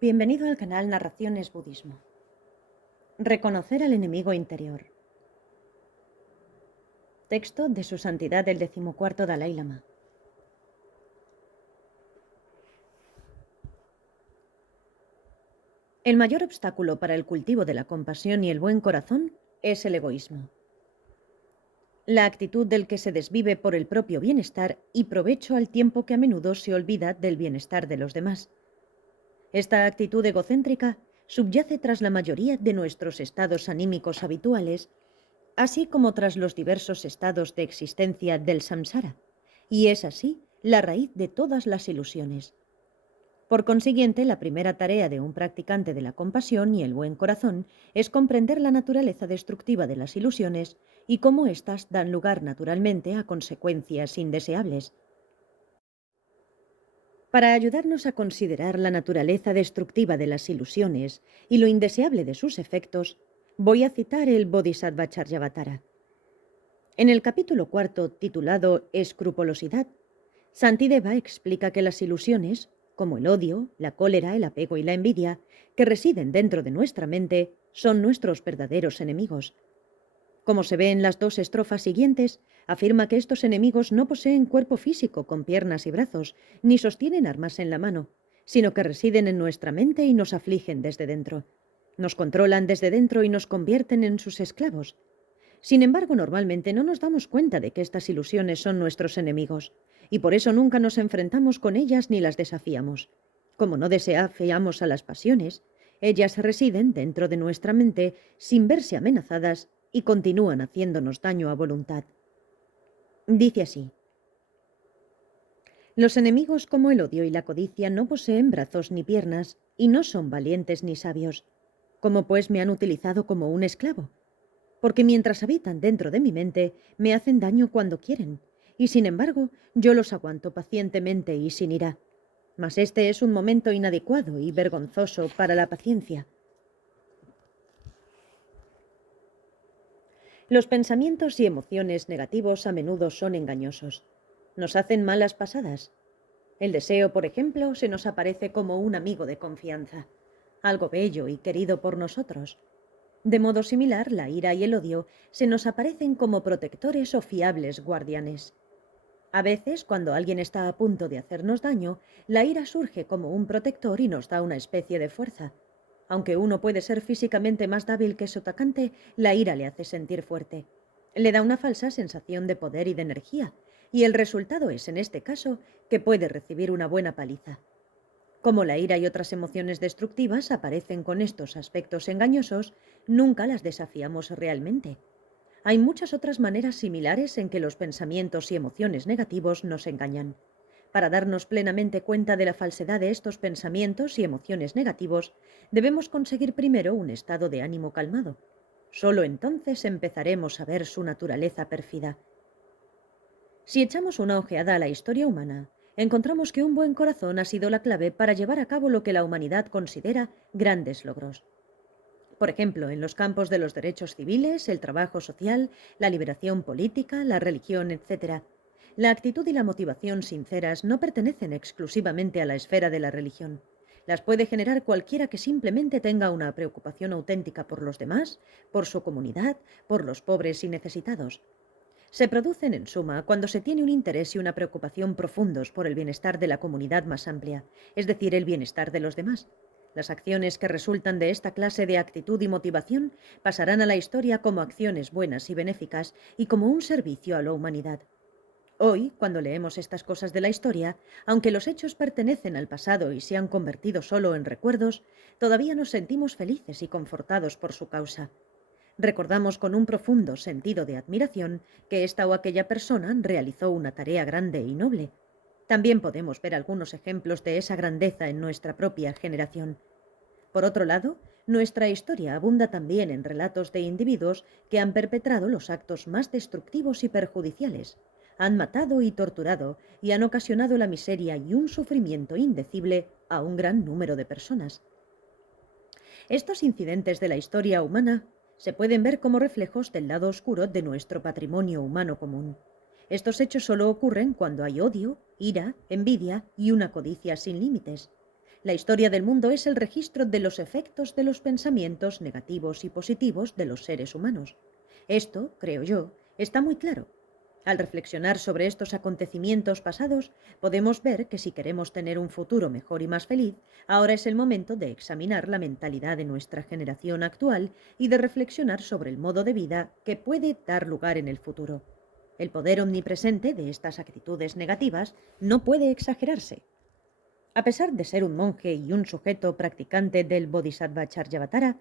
Bienvenido al canal Narraciones Budismo. Reconocer al enemigo interior. Texto de Su Santidad el XIV Dalai Lama. El mayor obstáculo para el cultivo de la compasión y el buen corazón es el egoísmo. La actitud del que se desvive por el propio bienestar y provecho al tiempo que a menudo se olvida del bienestar de los demás. Esta actitud egocéntrica subyace tras la mayoría de nuestros estados anímicos habituales, así como tras los diversos estados de existencia del samsara, y es así la raíz de todas las ilusiones. Por consiguiente, la primera tarea de un practicante de la compasión y el buen corazón es comprender la naturaleza destructiva de las ilusiones y cómo éstas dan lugar naturalmente a consecuencias indeseables. Para ayudarnos a considerar la naturaleza destructiva de las ilusiones y lo indeseable de sus efectos, voy a citar el Bodhisattva Charyavatara. En el capítulo 4, titulado Escrupulosidad, Santideva explica que las ilusiones, como el odio, la cólera, el apego y la envidia, que residen dentro de nuestra mente, son nuestros verdaderos enemigos. Como se ve en las dos estrofas siguientes, afirma que estos enemigos no poseen cuerpo físico con piernas y brazos, ni sostienen armas en la mano, sino que residen en nuestra mente y nos afligen desde dentro. Nos controlan desde dentro y nos convierten en sus esclavos. Sin embargo, normalmente no nos damos cuenta de que estas ilusiones son nuestros enemigos, y por eso nunca nos enfrentamos con ellas ni las desafiamos. Como no desafiamos a las pasiones, ellas residen dentro de nuestra mente sin verse amenazadas y continúan haciéndonos daño a voluntad. Dice así: los enemigos como el odio y la codicia no poseen brazos ni piernas y no son valientes ni sabios. ¿Cómo pues me han utilizado como un esclavo? Porque mientras habitan dentro de mi mente, me hacen daño cuando quieren, y sin embargo, yo los aguanto pacientemente y sin ira. Mas este es un momento inadecuado y vergonzoso para la paciencia. Los pensamientos y emociones negativos a menudo son engañosos. Nos hacen malas pasadas. El deseo, por ejemplo, se nos aparece como un amigo de confianza, algo bello y querido por nosotros. De modo similar, la ira y el odio se nos aparecen como protectores o fiables guardianes. A veces, cuando alguien está a punto de hacernos daño, la ira surge como un protector y nos da una especie de fuerza. Aunque uno puede ser físicamente más débil que su atacante, la ira le hace sentir fuerte. Le da una falsa sensación de poder y de energía, y el resultado es, en este caso, que puede recibir una buena paliza. Como la ira y otras emociones destructivas aparecen con estos aspectos engañosos, nunca las desafiamos realmente. Hay muchas otras maneras similares en que los pensamientos y emociones negativos nos engañan. Para darnos plenamente cuenta de la falsedad de estos pensamientos y emociones negativos, debemos conseguir primero un estado de ánimo calmado. Solo entonces empezaremos a ver su naturaleza pérfida. Si echamos una ojeada a la historia humana, encontramos que un buen corazón ha sido la clave para llevar a cabo lo que la humanidad considera grandes logros. Por ejemplo, en los campos de los derechos civiles, el trabajo social, la liberación política, la religión, etc. La actitud y la motivación sinceras no pertenecen exclusivamente a la esfera de la religión. Las puede generar cualquiera que simplemente tenga una preocupación auténtica por los demás, por su comunidad, por los pobres y necesitados. Se producen, en suma, cuando se tiene un interés y una preocupación profundos por el bienestar de la comunidad más amplia, es decir, el bienestar de los demás. Las acciones que resultan de esta clase de actitud y motivación pasarán a la historia como acciones buenas y benéficas y como un servicio a la humanidad. Hoy, cuando leemos estas cosas de la historia, aunque los hechos pertenecen al pasado y se han convertido solo en recuerdos, todavía nos sentimos felices y confortados por su causa. Recordamos con un profundo sentido de admiración que esta o aquella persona realizó una tarea grande y noble. También podemos ver algunos ejemplos de esa grandeza en nuestra propia generación. Por otro lado, nuestra historia abunda también en relatos de individuos que han perpetrado los actos más destructivos y perjudiciales, han matado y torturado y han ocasionado la miseria y un sufrimiento indecible a un gran número de personas. Estos incidentes de la historia humana se pueden ver como reflejos del lado oscuro de nuestro patrimonio humano común. Estos hechos solo ocurren cuando hay odio, ira, envidia y una codicia sin límites. La historia del mundo es el registro de los efectos de los pensamientos negativos y positivos de los seres humanos. Esto, creo yo, está muy claro. Al reflexionar sobre estos acontecimientos pasados, podemos ver que si queremos tener un futuro mejor y más feliz, ahora es el momento de examinar la mentalidad de nuestra generación actual y de reflexionar sobre el modo de vida que puede dar lugar en el futuro. El poder omnipresente de estas actitudes negativas no puede exagerarse. A pesar de ser un monje y un sujeto practicante del Bodhisattva Charyavatara,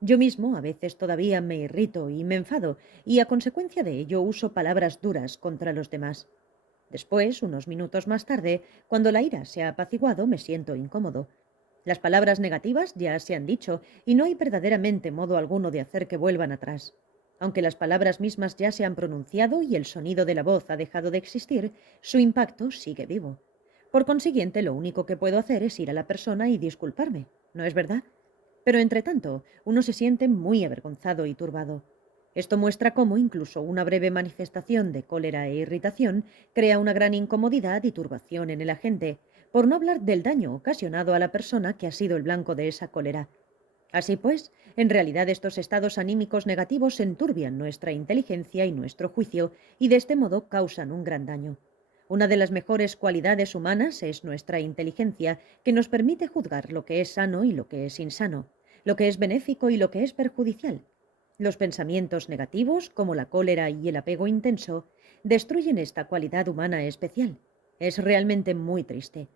yo mismo a veces todavía me irrito y me enfado, y a consecuencia de ello uso palabras duras contra los demás. Después, unos minutos más tarde, cuando la ira se ha apaciguado, me siento incómodo. Las palabras negativas ya se han dicho, y no hay verdaderamente modo alguno de hacer que vuelvan atrás. Aunque las palabras mismas ya se han pronunciado y el sonido de la voz ha dejado de existir, su impacto sigue vivo. Por consiguiente, lo único que puedo hacer es ir a la persona y disculparme, ¿no es verdad? Pero entre tanto, uno se siente muy avergonzado y turbado. Esto muestra cómo incluso una breve manifestación de cólera e irritación crea una gran incomodidad y turbación en el agente, por no hablar del daño ocasionado a la persona que ha sido el blanco de esa cólera. Así pues, en realidad estos estados anímicos negativos enturbian nuestra inteligencia y nuestro juicio y de este modo causan un gran daño. Una de las mejores cualidades humanas es nuestra inteligencia, que nos permite juzgar lo que es sano y lo que es insano, lo que es benéfico y lo que es perjudicial. Los pensamientos negativos, como la cólera y el apego intenso, destruyen esta cualidad humana especial. Es realmente muy triste.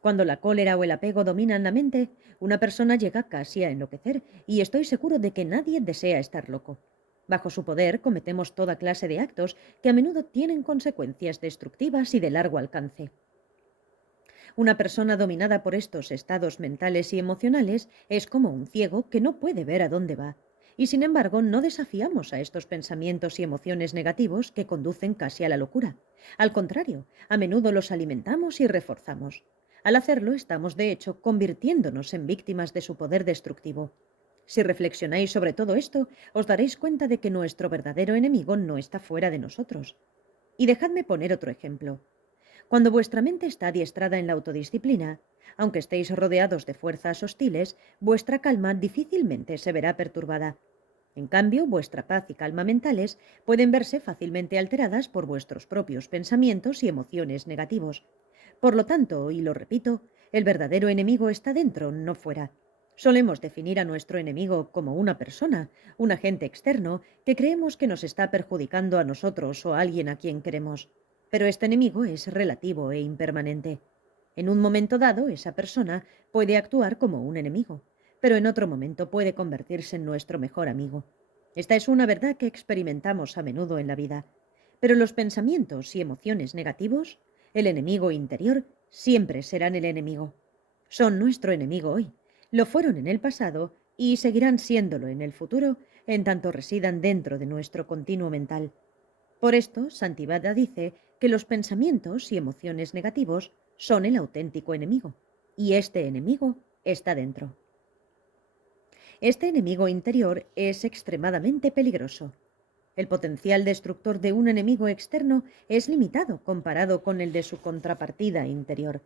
Cuando la cólera o el apego dominan la mente, una persona llega casi a enloquecer, y estoy seguro de que nadie desea estar loco. Bajo su poder cometemos toda clase de actos que a menudo tienen consecuencias destructivas y de largo alcance. Una persona dominada por estos estados mentales y emocionales es como un ciego que no puede ver a dónde va. Y sin embargo, no desafiamos a estos pensamientos y emociones negativos que conducen casi a la locura. Al contrario, a menudo los alimentamos y reforzamos. Al hacerlo, estamos de hecho convirtiéndonos en víctimas de su poder destructivo. Si reflexionáis sobre todo esto, os daréis cuenta de que nuestro verdadero enemigo no está fuera de nosotros. Y dejadme poner otro ejemplo. Cuando vuestra mente está adiestrada en la autodisciplina, aunque estéis rodeados de fuerzas hostiles, vuestra calma difícilmente se verá perturbada. En cambio, vuestra paz y calma mentales pueden verse fácilmente alteradas por vuestros propios pensamientos y emociones negativos. Por lo tanto, y lo repito, el verdadero enemigo está dentro, no fuera. Solemos definir a nuestro enemigo como una persona, un agente externo, que creemos que nos está perjudicando a nosotros o a alguien a quien queremos. Pero este enemigo es relativo e impermanente. En un momento dado, esa persona puede actuar como un enemigo, pero en otro momento puede convertirse en nuestro mejor amigo. Esta es una verdad que experimentamos a menudo en la vida. Pero los pensamientos y emociones negativos, el enemigo interior, siempre serán el enemigo. Son nuestro enemigo hoy, lo fueron en el pasado y seguirán siéndolo en el futuro, en tanto residan dentro de nuestro continuo mental. Por esto, Santibhadra dice que los pensamientos y emociones negativos son el auténtico enemigo, y este enemigo está dentro. Este enemigo interior es extremadamente peligroso. El potencial destructor de un enemigo externo es limitado comparado con el de su contrapartida interior.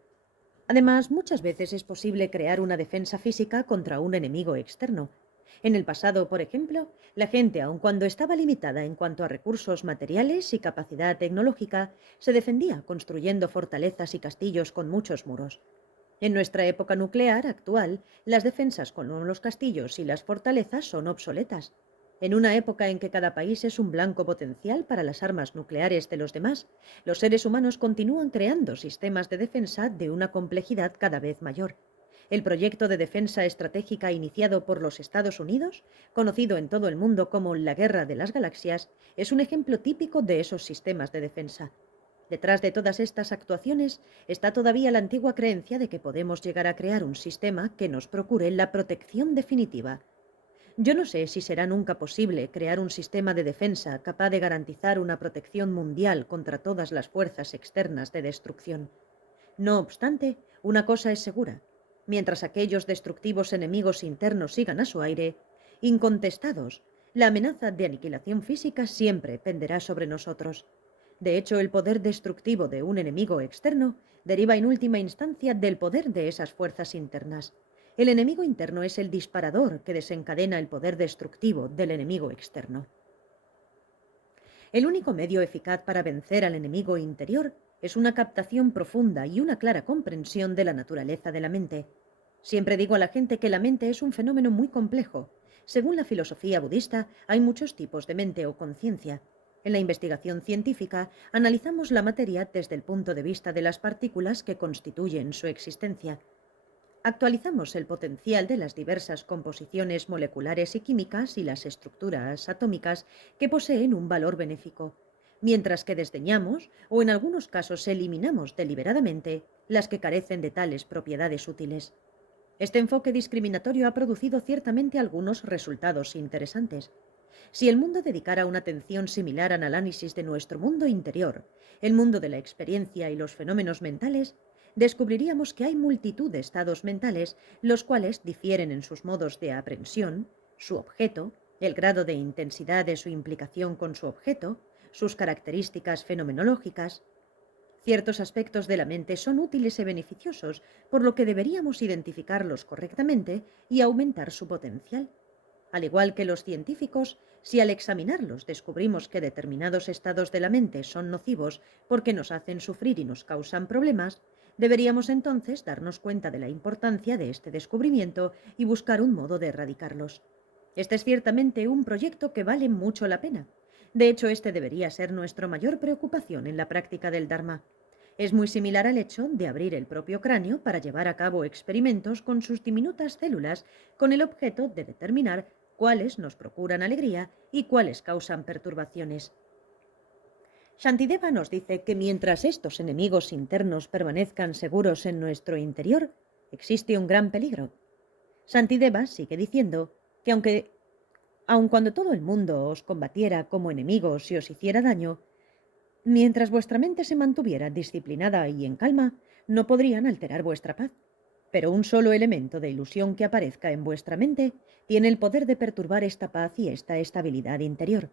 Además, muchas veces es posible crear una defensa física contra un enemigo externo. En el pasado, por ejemplo, la gente, aun cuando estaba limitada en cuanto a recursos materiales y capacidad tecnológica, se defendía construyendo fortalezas y castillos con muchos muros. En nuestra época nuclear actual, las defensas como los castillos y las fortalezas son obsoletas. En una época en que cada país es un blanco potencial para las armas nucleares de los demás, los seres humanos continúan creando sistemas de defensa de una complejidad cada vez mayor. El proyecto de defensa estratégica iniciado por los Estados Unidos, conocido en todo el mundo como la Guerra de las Galaxias, es un ejemplo típico de esos sistemas de defensa. Detrás de todas estas actuaciones está todavía la antigua creencia de que podemos llegar a crear un sistema que nos procure la protección definitiva. Yo no sé si será nunca posible crear un sistema de defensa capaz de garantizar una protección mundial contra todas las fuerzas externas de destrucción. No obstante, una cosa es segura. Mientras aquellos destructivos enemigos internos sigan a su aire, incontestados, la amenaza de aniquilación física siempre penderá sobre nosotros. De hecho, el poder destructivo de un enemigo externo deriva en última instancia del poder de esas fuerzas internas. El enemigo interno es el disparador que desencadena el poder destructivo del enemigo externo. El único medio eficaz para vencer al enemigo interior es una captación profunda y una clara comprensión de la naturaleza de la mente. Siempre digo a la gente que la mente es un fenómeno muy complejo. Según la filosofía budista, hay muchos tipos de mente o conciencia. En la investigación científica, analizamos la materia desde el punto de vista de las partículas que constituyen su existencia. Actualizamos el potencial de las diversas composiciones moleculares y químicas y las estructuras atómicas que poseen un valor benéfico, mientras que desdeñamos o en algunos casos eliminamos deliberadamente las que carecen de tales propiedades útiles. Este enfoque discriminatorio ha producido ciertamente algunos resultados interesantes. Si el mundo dedicara una atención similar al análisis de nuestro mundo interior, el mundo de la experiencia y los fenómenos mentales, descubriríamos que hay multitud de estados mentales, los cuales difieren en sus modos de aprehensión, su objeto, el grado de intensidad de su implicación con su objeto, sus características fenomenológicas. Ciertos aspectos de la mente son útiles y beneficiosos, por lo que deberíamos identificarlos correctamente y aumentar su potencial. Al igual que los científicos, si al examinarlos descubrimos que determinados estados de la mente son nocivos porque nos hacen sufrir y nos causan problemas, deberíamos entonces darnos cuenta de la importancia de este descubrimiento y buscar un modo de erradicarlos. Este es ciertamente un proyecto que vale mucho la pena. De hecho, este debería ser nuestra mayor preocupación en la práctica del Dharma. Es muy similar al hecho de abrir el propio cráneo para llevar a cabo experimentos con sus diminutas células con el objeto de determinar cuáles nos procuran alegría y cuáles causan perturbaciones. Shantideva nos dice que mientras estos enemigos internos permanezcan seguros en nuestro interior, existe un gran peligro. Shantideva sigue diciendo que aun cuando todo el mundo os combatiera como enemigos y os hiciera daño, mientras vuestra mente se mantuviera disciplinada y en calma, no podrían alterar vuestra paz. Pero un solo elemento de ilusión que aparezca en vuestra mente tiene el poder de perturbar esta paz y esta estabilidad interior.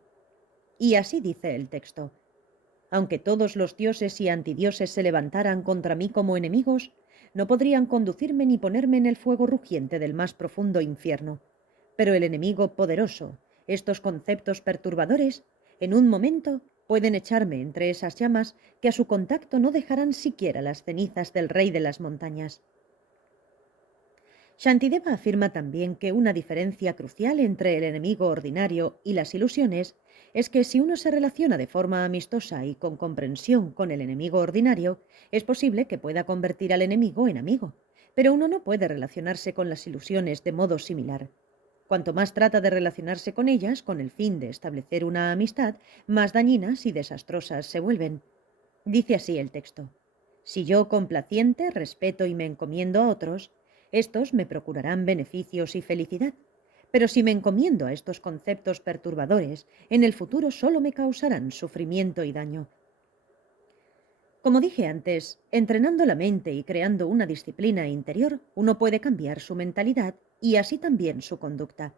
Y así dice el texto: aunque todos los dioses y antidioses se levantaran contra mí como enemigos, no podrían conducirme ni ponerme en el fuego rugiente del más profundo infierno. Pero el enemigo poderoso, estos conceptos perturbadores, en un momento pueden echarme entre esas llamas que a su contacto no dejarán siquiera las cenizas del rey de las montañas. Shantideva afirma también que una diferencia crucial entre el enemigo ordinario y las ilusiones es que si uno se relaciona de forma amistosa y con comprensión con el enemigo ordinario, es posible que pueda convertir al enemigo en amigo, pero uno no puede relacionarse con las ilusiones de modo similar. Cuanto más trata de relacionarse con ellas con el fin de establecer una amistad, más dañinas y desastrosas se vuelven. Dice así el texto: si yo complaciente respeto y me encomiendo a otros, estos me procurarán beneficios y felicidad. Pero si me encomiendo a estos conceptos perturbadores, en el futuro solo me causarán sufrimiento y daño. Como dije antes, entrenando la mente y creando una disciplina interior, uno puede cambiar su mentalidad y así también su conducta.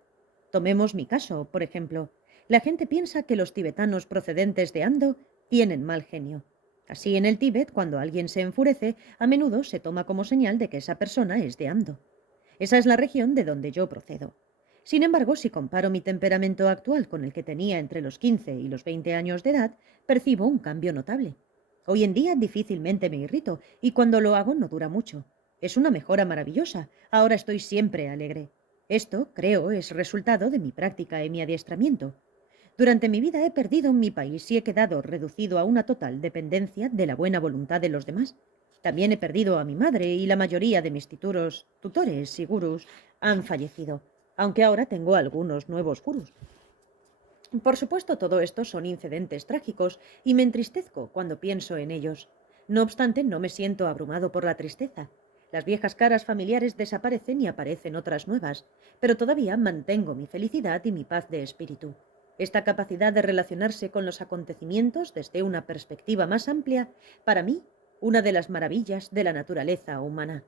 Tomemos mi caso, por ejemplo. La gente piensa que los tibetanos procedentes de Ando tienen mal genio. Así, en el Tíbet, cuando alguien se enfurece, a menudo se toma como señal de que esa persona es de Ando. Esa es la región de donde yo procedo. Sin embargo, si comparo mi temperamento actual con el que tenía entre los 15 y los 20 años de edad, percibo un cambio notable. Hoy en día difícilmente me irrito y cuando lo hago no dura mucho. Es una mejora maravillosa. Ahora estoy siempre alegre. Esto, creo, es resultado de mi práctica y mi adiestramiento. Durante mi vida he perdido mi país y he quedado reducido a una total dependencia de la buena voluntad de los demás. También he perdido a mi madre y la mayoría de mis tutores y gurús han fallecido, aunque ahora tengo algunos nuevos gurús. Por supuesto, todo esto son incidentes trágicos y me entristezco cuando pienso en ellos. No obstante, no me siento abrumado por la tristeza. Las viejas caras familiares desaparecen y aparecen otras nuevas, pero todavía mantengo mi felicidad y mi paz de espíritu. Esta capacidad de relacionarse con los acontecimientos desde una perspectiva más amplia, para mí, una de las maravillas de la naturaleza humana.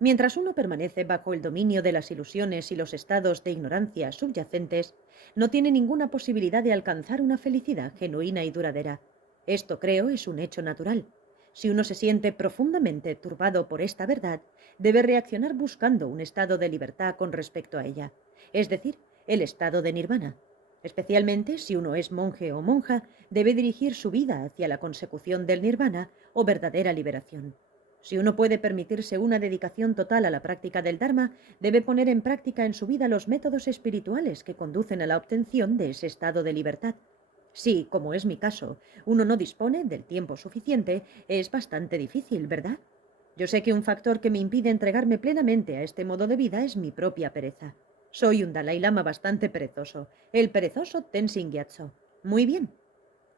Mientras uno permanece bajo el dominio de las ilusiones y los estados de ignorancia subyacentes, no tiene ninguna posibilidad de alcanzar una felicidad genuina y duradera. Esto, creo, es un hecho natural. Si uno se siente profundamente turbado por esta verdad, debe reaccionar buscando un estado de libertad con respecto a ella, es decir, el estado de nirvana. Especialmente si uno es monje o monja, debe dirigir su vida hacia la consecución del nirvana o verdadera liberación. Si uno puede permitirse una dedicación total a la práctica del Dharma, debe poner en práctica en su vida los métodos espirituales que conducen a la obtención de ese estado de libertad. Si, como es mi caso, uno no dispone del tiempo suficiente, es bastante difícil, ¿verdad? Yo sé que un factor que me impide entregarme plenamente a este modo de vida es mi propia pereza. Soy un Dalai Lama bastante perezoso, el perezoso Tenzin Gyatso. Muy bien.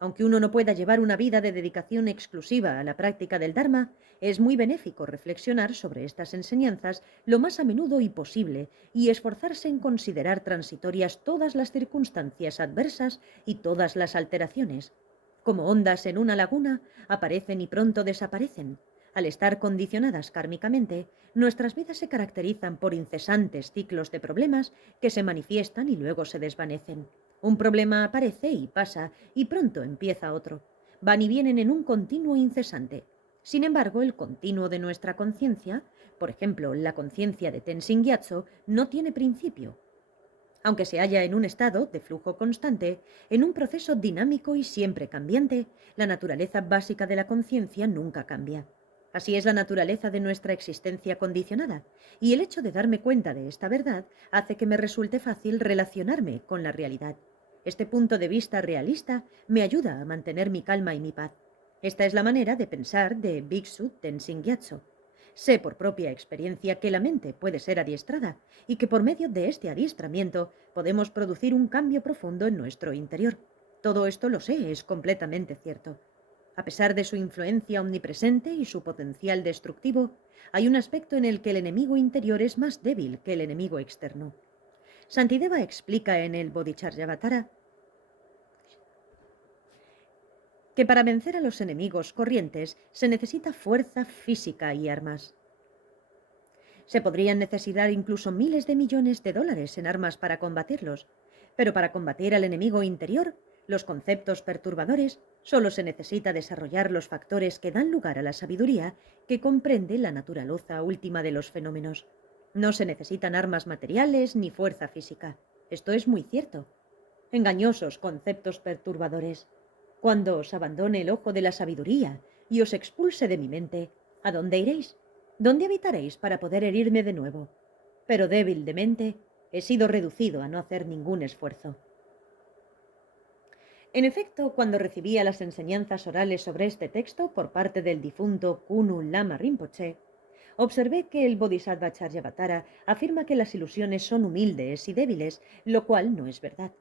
Aunque uno no pueda llevar una vida de dedicación exclusiva a la práctica del Dharma, es muy benéfico reflexionar sobre estas enseñanzas lo más a menudo y posible y esforzarse en considerar transitorias todas las circunstancias adversas y todas las alteraciones. Como ondas en una laguna, aparecen y pronto desaparecen. Al estar condicionadas kármicamente, nuestras vidas se caracterizan por incesantes ciclos de problemas que se manifiestan y luego se desvanecen. Un problema aparece y pasa, y pronto empieza otro. Van y vienen en un continuo incesante. Sin embargo, el continuo de nuestra conciencia, por ejemplo, la conciencia de Tenzin Gyatso, no tiene principio. Aunque se halla en un estado de flujo constante, en un proceso dinámico y siempre cambiante, la naturaleza básica de la conciencia nunca cambia. Así es la naturaleza de nuestra existencia condicionada, y el hecho de darme cuenta de esta verdad hace que me resulte fácil relacionarme con la realidad. Este punto de vista realista me ayuda a mantener mi calma y mi paz. Esta es la manera de pensar de Bhiksu Tenzin Gyatso. Sé por propia experiencia que la mente puede ser adiestrada y que por medio de este adiestramiento podemos producir un cambio profundo en nuestro interior. Todo esto lo sé, es completamente cierto. A pesar de su influencia omnipresente y su potencial destructivo, hay un aspecto en el que el enemigo interior es más débil que el enemigo externo. Shantideva explica en el Bodhicharyavatara que para vencer a los enemigos corrientes se necesita fuerza física y armas. Se podrían necesitar incluso miles de millones de dólares en armas para combatirlos, pero para combatir al enemigo interior, los conceptos perturbadores, solo se necesita desarrollar los factores que dan lugar a la sabiduría que comprende la naturaleza última de los fenómenos. No se necesitan armas materiales ni fuerza física. Esto es muy cierto. Engañosos conceptos perturbadores. Cuando os abandone el ojo de la sabiduría y os expulse de mi mente, ¿a dónde iréis? ¿Dónde habitaréis para poder herirme de nuevo? Pero débil de mente, he sido reducido a no hacer ningún esfuerzo. En efecto, cuando recibía las enseñanzas orales sobre este texto por parte del difunto Kunu Lama Rinpoche, observé que el Bodhisattva Charyavatara afirma que las ilusiones son humildes y débiles, lo cual no es verdad.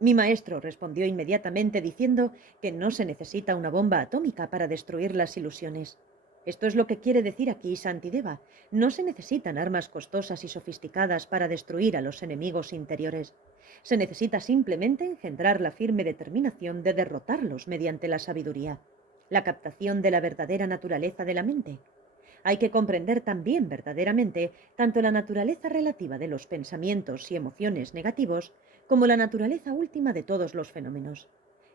Mi maestro respondió inmediatamente diciendo que no se necesita una bomba atómica para destruir las ilusiones. Esto es lo que quiere decir aquí Shantideva. No se necesitan armas costosas y sofisticadas para destruir a los enemigos interiores. Se necesita simplemente engendrar la firme determinación de derrotarlos mediante la sabiduría, la captación de la verdadera naturaleza de la mente. Hay que comprender también verdaderamente tanto la naturaleza relativa de los pensamientos y emociones negativos como la naturaleza última de todos los fenómenos.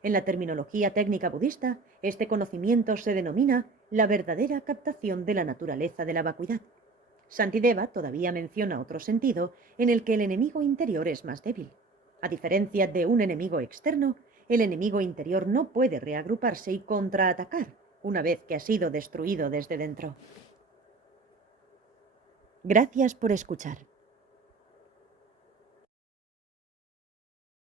En la terminología técnica budista, este conocimiento se denomina la verdadera captación de la naturaleza de la vacuidad. Shantideva todavía menciona otro sentido en el que el enemigo interior es más débil. A diferencia de un enemigo externo, el enemigo interior no puede reagruparse y contraatacar una vez que ha sido destruido desde dentro. Gracias por escuchar.